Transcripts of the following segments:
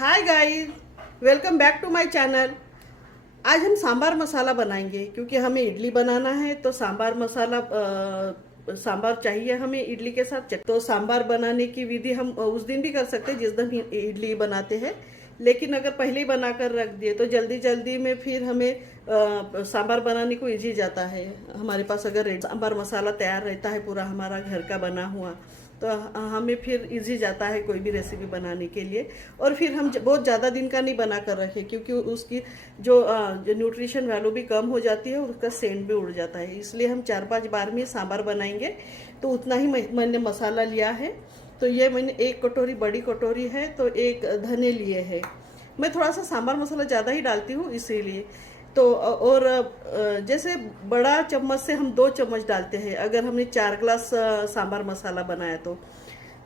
Hi guys, welcome back to my channel. आज हम सांबार मसाला बनाएंगे क्योंकि हमें इडली बनाना है तो सांबार मसाला सांबार चाहिए हमें इडली के साथ। तो सांबार बनाने की विधि हम उस दिन भी कर सकते हैं जिस दिन इडली बनाते हैं, लेकिन अगर पहले ही बनाकर रख दिए तो जल्दी जल्दी में फिर हमें सांबार बनाने को इजी जाता है। हमारे पास अगर सांबार मसाला तैयार रहता है पूरा हमारा घर का बना हुआ, तो हमें फिर इजी जाता है कोई भी रेसिपी बनाने के लिए। और फिर हम बहुत ज़्यादा दिन का नहीं बना कर रखें क्योंकि उसकी जो न्यूट्रिशन वैल्यू भी कम हो जाती है और उसका सेंट भी उड़ जाता है। इसलिए हम 4-5 बार में सांभर बनाएंगे तो उतना ही मैंने मसाला लिया है। तो ये मैंने 1 कटोरी बड़ी कटोरी है तो 1 धने लिए है। मैं थोड़ा सा सांभर मसाला ज़्यादा ही डालती हूँ इसीलिए। तो और जैसे बड़ा चम्मच से हम 2 चम्मच डालते हैं अगर हमने 4 ग्लास सांभर मसाला बनाया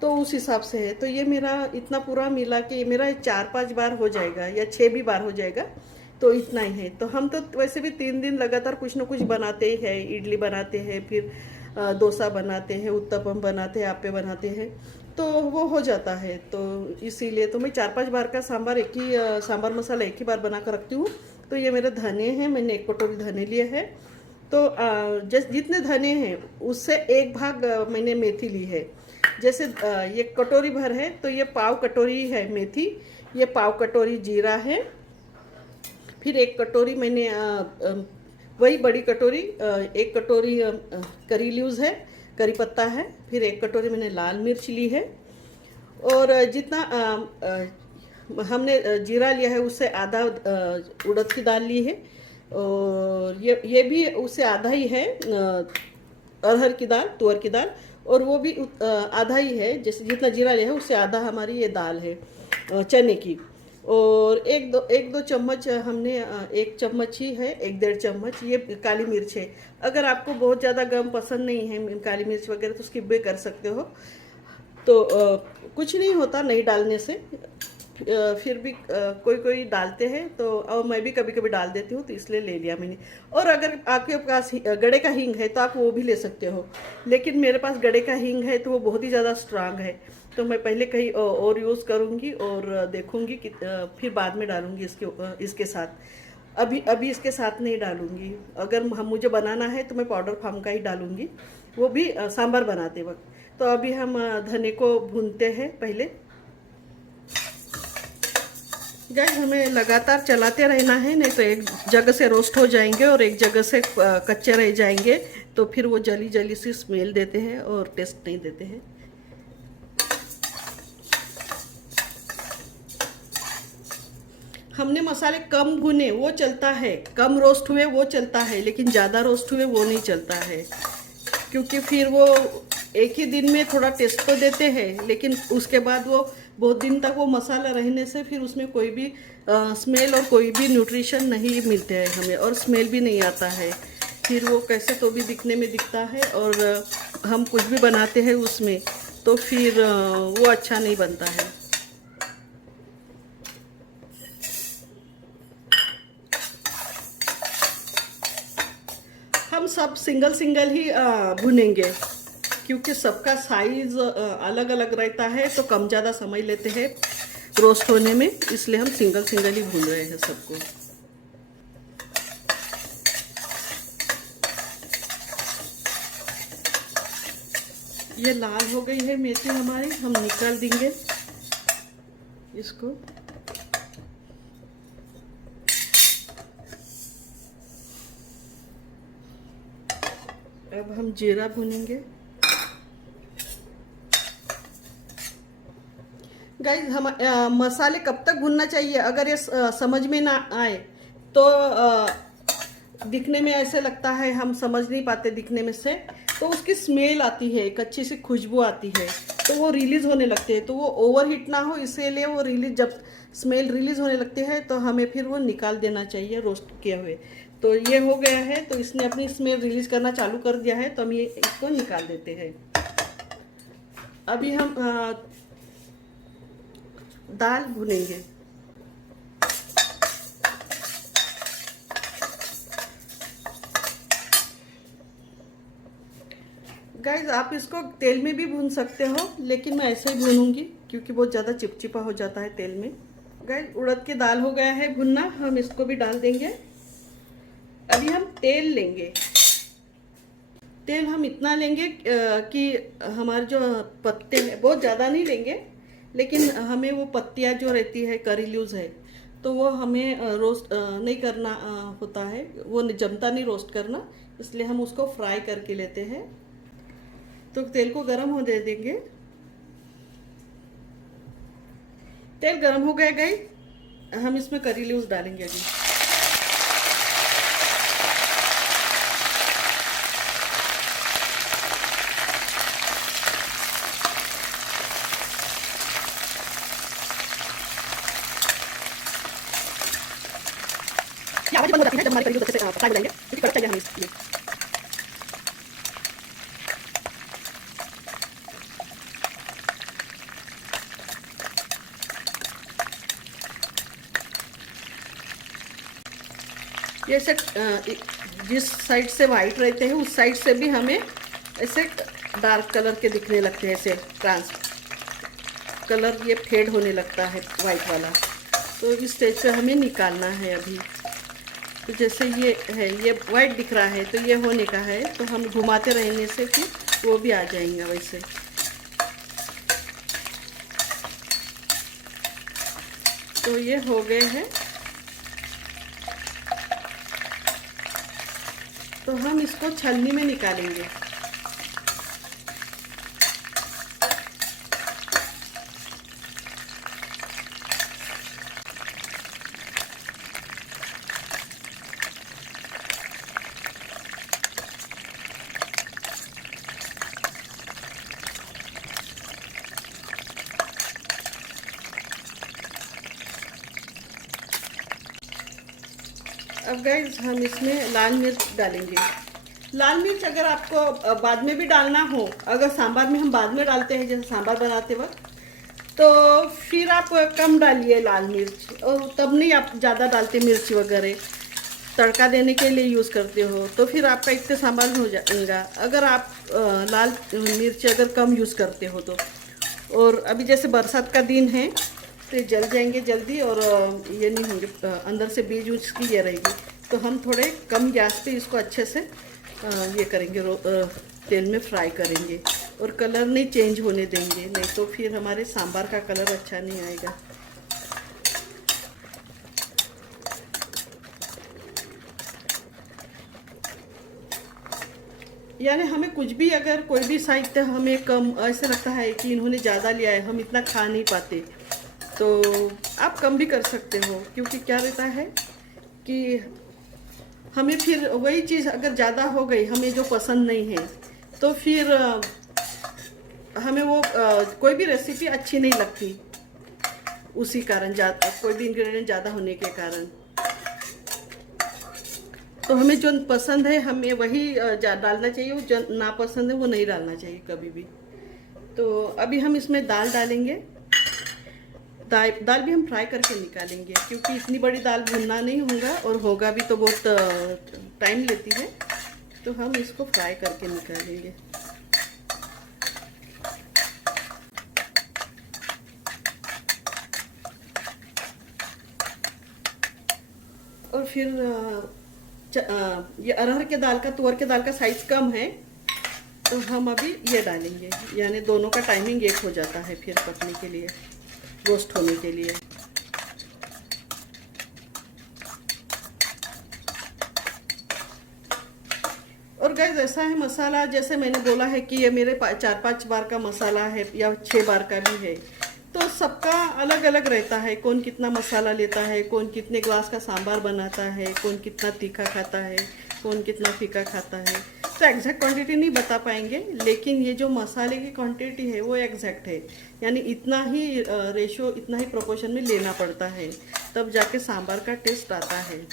तो उस हिसाब से है। तो ये मेरा इतना पूरा मिला के मेरा 4-5 बार हो जाएगा या 6 भी बार हो जाएगा, तो इतना ही है। तो हम तो वैसे भी 3 दिन लगातार कुछ ना कुछ बनाते ही है। इडली बनाते हैं, फिर डोसा बनाते हैं, उत्तपम बनाते हैं, आप्पे बनाते हैं, तो वो हो जाता है। तो इसीलिए तो मैं 4-5 बार का सांभर मसाला एक ही बार बना कर रखती हूँ। तो ये मेरे धने हैं, मैंने 1 कटोरी धने लिए हैं। तो जितने धने हैं उससे 1 भाग मैंने मेथी ली है। जैसे ये कटोरी भर है तो ये पाव कटोरी है मेथी, ये पाव कटोरी जीरा है, फिर 1 कटोरी मैंने वही बड़ी कटोरी 1 कटोरी करी लीव्स है, करी पत्ता है, फिर 1 कटोरी मैंने लाल मिर्च ली है। और जितना हमने जीरा लिया है उससे आधा उड़द की दाल ली है, और ये भी उससे आधा ही है अरहर की दाल, तुअर की दाल, और वो भी आधा ही है। जैसे जितना जीरा लिया है उससे आधा हमारी ये दाल है चने की। और एक दो चम्मच हमने 1 चम्मच ही है, 1-1.5 चम्मच ये काली मिर्च है। अगर आपको बहुत ज़्यादा गम पसंद नहीं है काली मिर्च वगैरह तो स्किप भी कर सकते हो। तो कुछ नहीं होता नहीं डालने से। फिर भी कोई कोई डालते हैं तो, और मैं भी कभी कभी डाल देती हूँ, तो इसलिए ले लिया मैंने। और अगर आपके पास गड़े का हींग है तो आप वो भी ले सकते हो, लेकिन मेरे पास गड़े का हींग है तो वो बहुत ही ज़्यादा स्ट्रांग है, तो मैं पहले कहीं और यूज़ करूँगी और देखूँगी कि फिर बाद में डालूँगी इसके साथ। अभी इसके साथ नहीं डालूँगी। अगर मुझे बनाना है तो मैं पाउडर फार्म का ही डालूँगी, वो भी सांभर बनाते वक्त। तो अभी हम धने को भूनते हैं पहले। गैस हमें लगातार चलाते रहना है, नहीं तो एक जगह से रोस्ट हो जाएंगे और एक जगह से कच्चे रह जाएंगे, तो फिर वो जली जली सी स्मेल देते हैं और टेस्ट नहीं देते हैं। हमने मसाले कम भुने वो चलता है, कम रोस्ट हुए वो चलता है, लेकिन ज़्यादा रोस्ट हुए वो नहीं चलता है, क्योंकि फिर वो एक ही दिन में थोड़ा टेस्ट तो देते हैं, लेकिन उसके बाद वो बहुत दिन तक वो मसाला रहने से फिर उसमें कोई भी स्मेल और कोई भी न्यूट्रिशन नहीं मिलते हैं हमें, और स्मेल भी नहीं आता है। फिर वो कैसे तो भी दिखने में दिखता है, और हम कुछ भी बनाते हैं उसमें तो फिर वो अच्छा नहीं बनता है। हम सब सिंगल सिंगल ही भुनेंगे, क्योंकि सबका साइज अलग अलग रहता है, तो कम ज़्यादा समय लेते हैं रोस्ट होने में, इसलिए हम सिंगल सिंगल ही भून रहे हैं सबको। ये लाल हो गई है मेथी हमारी, हम निकाल देंगे इसको। अब हम जीरा भूनेंगे। गाइस हम मसाले कब तक भूनना चाहिए, अगर ये समझ में ना आए तो दिखने में ऐसे लगता है हम समझ नहीं पाते दिखने में से, तो उसकी स्मेल आती है, एक अच्छी सी खुशबू आती है, तो वो रिलीज होने लगते हैं। तो वो ओवरहीट ना हो इसीलिए वो जब स्मेल रिलीज होने लगती है तो हमें फिर वो निकाल देना चाहिए रोस्ट किए हुए। तो ये हो गया है, तो इसने अपनी स्मेल रिलीज करना चालू कर दिया है, तो हम ये इसको निकाल देते हैं। अभी हम दाल भुनेंगे। गाइज आप इसको तेल में भी भून सकते हो, लेकिन मैं ऐसे ही भूनूंगी क्योंकि बहुत ज़्यादा चिपचिपा हो जाता है तेल में। गाइस उड़द की दाल हो गया है भुनना, हम इसको भी डाल देंगे। अभी हम तेल लेंगे। तेल हम इतना लेंगे कि हमारे जो पत्ते हैं बहुत ज़्यादा नहीं लेंगे, लेकिन हमें वो पत्तियाँ जो रहती है करी लीव्स है तो वो हमें रोस्ट नहीं करना होता है, वो जमता नहीं रोस्ट करना, इसलिए हम उसको फ्राई करके लेते हैं। तो तेल को गर्म हो दे देंगे। तेल गर्म हो गया गई, हम इसमें करी लीव्स डालेंगे अभी। ये आवाज बंद हो जाती है जब हमारे करी लीव्स अच्छे से फ्राई हो जाएंगे, क्योंकि कड़क चाहिए हमें इसलिए। ये ऐसे जिस साइड से वाइट रहते हैं उस साइड से भी हमें ऐसे डार्क कलर के दिखने लगते हैं, ऐसे ट्रांस कलर ये फेड होने लगता है वाइट वाला। तो इस स्टेज पे हमें निकालना है अभी। तो जैसे ये है, ये वाइट दिख रहा है तो ये होने का है, तो हम घुमाते रहने से फिर वो भी आ जाएंगे वैसे। तो ये हो गए हैं, तो हम इसको छलनी में निकालेंगे। अब गाइस हम इसमें लाल मिर्च डालेंगे। लाल मिर्च अगर आपको बाद में भी डालना हो, अगर सांभर में हम बाद में डालते हैं जैसे सांभर बनाते वक्त, तो फिर आप कम डालिए लाल मिर्च, और तब नहीं आप ज़्यादा डालते मिर्च वगैरह, तड़का देने के लिए यूज़ करते हो तो फिर आपका इतने सांभर हो जाएगा अगर आप लाल मिर्च अगर कम यूज़ करते हो तो। और अभी जैसे बरसात का दिन है तो ये जल जाएंगे जल्दी, और ये नहीं होंगे, अंदर से बीज उज की ये रहेगी। तो हम थोड़े कम गैस पे इसको अच्छे से ये करेंगे, तेल में फ्राई करेंगे, और कलर नहीं चेंज होने देंगे, नहीं तो फिर हमारे सांभर का कलर अच्छा नहीं आएगा। यानी हमें कुछ भी अगर कोई भी साइड हमें कम ऐसे लगता है कि इन्होंने ज़्यादा लिया है, हम इतना खा नहीं पाते, तो आप कम भी कर सकते हो। क्योंकि क्या रहता है कि हमें फिर वही चीज़ अगर ज़्यादा हो गई, हमें जो पसंद नहीं है, तो फिर हमें वो कोई भी रेसिपी अच्छी नहीं लगती, उसी कारण कोई भी इंग्रेडिएंट ज़्यादा होने के कारण। तो हमें जो पसंद है हमें वही डालना चाहिए, जो नापसंद है वो नहीं डालना चाहिए कभी भी। तो अभी हम इसमें दाल डालेंगे। दाल भी हम फ्राई करके निकालेंगे, क्योंकि इतनी बड़ी दाल भुनना नहीं होगा, और होगा भी तो बहुत टाइम लेती है, तो हम इसको फ्राई करके निकालेंगे। और फिर ये अरहर के दाल का, तुअर के दाल का साइज कम है, तो हम अभी ये डालेंगे, यानी दोनों का टाइमिंग एक हो जाता है फिर पकने के लिए, रोस्ट होने के लिए। और गाइस ऐसा है मसाला, जैसे मैंने बोला है कि ये मेरे 4-5 बार का मसाला है या 6 बार का भी है, तो सबका अलग अलग रहता है, कौन कितना मसाला लेता है, कौन कितने ग्लास का सांभर बनाता है, कौन कितना तीखा खाता है, कौन कितना फीका खाता है। तो एग्जैक्ट क्वांटिटी नहीं बता पाएंगे, लेकिन ये जो मसाले की क्वांटिटी है वो एग्जैक्ट है, यानी इतना ही रेशो, इतना ही प्रोपोर्शन में लेना पड़ता है, तब जाके सांभर का टेस्ट आता है।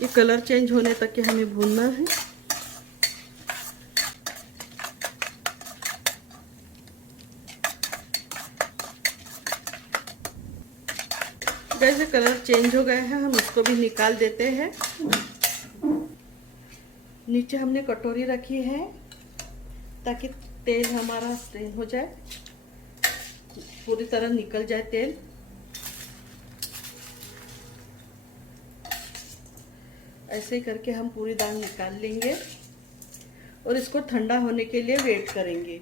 ये कलर चेंज होने तक के हमें भूनना है। जैसे कलर चेंज हो गया है, हम इसको भी निकाल देते हैं। नीचे हमने कटोरी रखी है ताकि तेल हमारा स्ट्रेन हो जाए, पूरी तरह निकल जाए तेल। ऐसे ही करके हम पूरी दाल निकाल लेंगे और इसको ठंडा होने के लिए वेट करेंगे।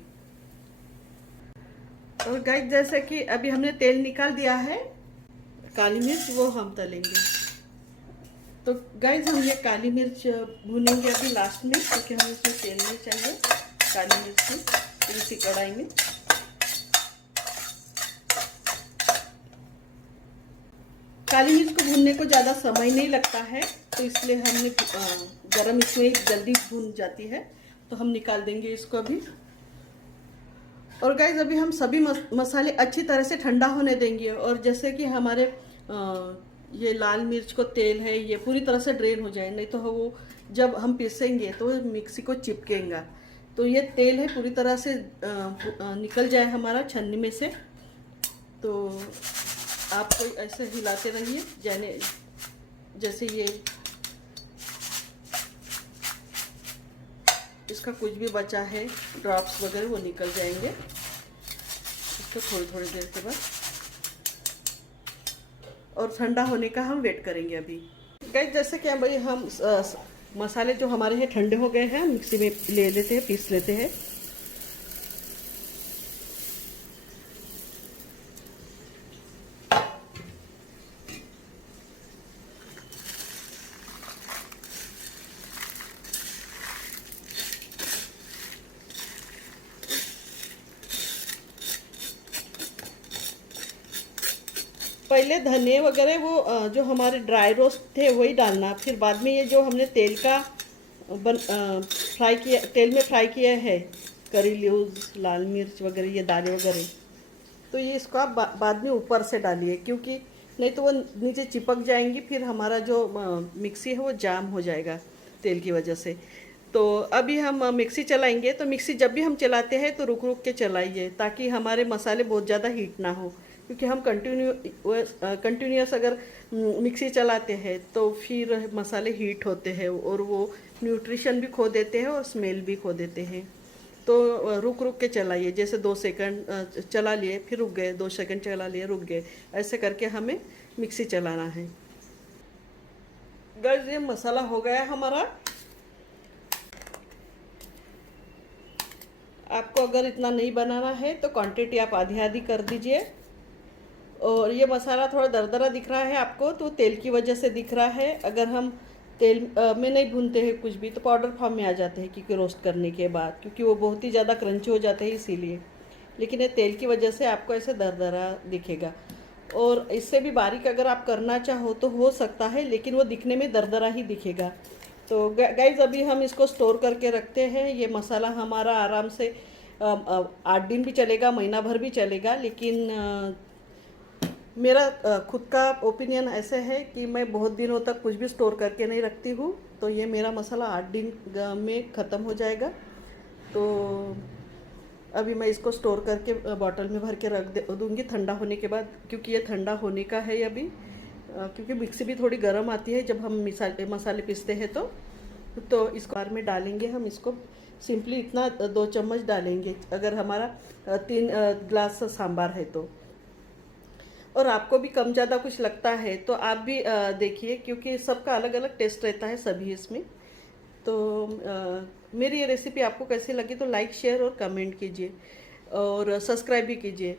और गाइस जैसे कि अभी हमने तेल निकाल दिया है, काली मिर्च वो हम तलेंगे। तो गाइस हम ये काली मिर्च भूनेंगे अभी लास्ट में, क्योंकि हमें इसमें तेल नहीं चाहिए काली मिर्च में इसी कढ़ाई में। काली मिर्च को भूनने को ज़्यादा समय नहीं लगता है, तो इसलिए हमने गरम इसमें जल्दी भून जाती है, तो हम निकाल देंगे इसको अभी। और गाइस अभी हम सभी मसाले अच्छी तरह से ठंडा होने देंगे। और जैसे कि हमारे ये लाल मिर्च को तेल है ये पूरी तरह से ड्रेन हो जाए, नहीं तो वो जब हम पीसेंगे तो मिक्सी को चिपकेगा। तो ये तेल है पूरी तरह से निकल जाए हमारा छन्नी में से। तो आपको ऐसे हिलाते रहिए जैसे ये इसका कुछ भी बचा है ड्रॉप्स वगैरह वो निकल जाएंगे इसको थोड़ी देर के बाद। और ठंडा होने का हम वेट करेंगे अभी। गाइस जैसे कि भाई हम मसाले जो हमारे हैं ठंडे हो गए हैं, मिक्सी में ले लेते हैं, पीस लेते हैं। पहले धनिया वगैरह वो जो हमारे ड्राई रोस्ट थे वही डालना, फिर बाद में ये जो हमने तेल का फ्राई किया, तेल में फ्राई किया है करी लीव्स, लाल मिर्च वगैरह, ये दालें वगैरह, तो ये इसको आप बाद में ऊपर से डालिए, क्योंकि नहीं तो वो नीचे चिपक जाएंगी, फिर हमारा जो मिक्सी है वो जाम हो जाएगा तेल की वजह से। तो अभी हम मिक्सी चलाएंगे, तो मिक्सी जब भी हम चलाते हैं तो रुक रुक के चलाइए ताकि हमारे मसाले बहुत ज़्यादा हीट ना हो, क्योंकि हम कंटिन्यूअस अगर मिक्सी चलाते हैं तो फिर मसाले हीट होते हैं और वो न्यूट्रिशन भी खो देते हैं और स्मेल भी खो देते हैं। तो रुक रुक के चलाइए, जैसे 2 सेकंड चला लिए फिर रुक गए, 2 सेकंड चला लिए रुक गए, ऐसे करके हमें मिक्सी चलाना है। गाइस ये मसाला हो गया हमारा। आपको अगर इतना नहीं बनाना है तो क्वांटिटी आप आधी आधी कर दीजिए। और ये मसाला थोड़ा दरदरा दिख रहा है आपको, तो तेल की वजह से दिख रहा है। अगर हम तेल में नहीं भूनते हैं कुछ भी तो पाउडर फॉर्म में आ जाते हैं, क्योंकि रोस्ट करने के बाद, क्योंकि वो बहुत ही ज़्यादा क्रंची हो जाते हैं इसीलिए। लेकिन ये तेल की वजह से आपको ऐसे दरदरा दिखेगा। और इससे भी बारीक अगर आप करना चाहो तो हो सकता है, लेकिन वो दिखने में दरदरा ही दिखेगा। तो गाइज अभी हम इसको स्टोर करके रखते हैं। ये मसाला हमारा आराम से 8 दिन भी चलेगा, महीना भर भी चलेगा। लेकिन मेरा खुद का ओपिनियन ऐसे है कि मैं बहुत दिनों तक कुछ भी स्टोर करके नहीं रखती हूँ, तो ये मेरा मसाला 8 दिन में ख़त्म हो जाएगा। तो अभी मैं इसको स्टोर करके बॉटल में भर के रख दूँगी ठंडा होने के बाद, क्योंकि ये ठंडा होने का है अभी, क्योंकि मिक्सी भी थोड़ी गर्म आती है जब हम मसाले पीसते हैं। तो इस कार में डालेंगे हम इसको, सिंपली इतना 2 चम्मच डालेंगे अगर हमारा 3 ग्लास सांभर है तो। और आपको भी कम ज़्यादा कुछ लगता है तो आप भी देखिए, क्योंकि सबका अलग अलग टेस्ट रहता है सभी इसमें। तो मेरी ये रेसिपी आपको कैसी लगी तो लाइक शेयर और कमेंट कीजिए और सब्सक्राइब भी कीजिए।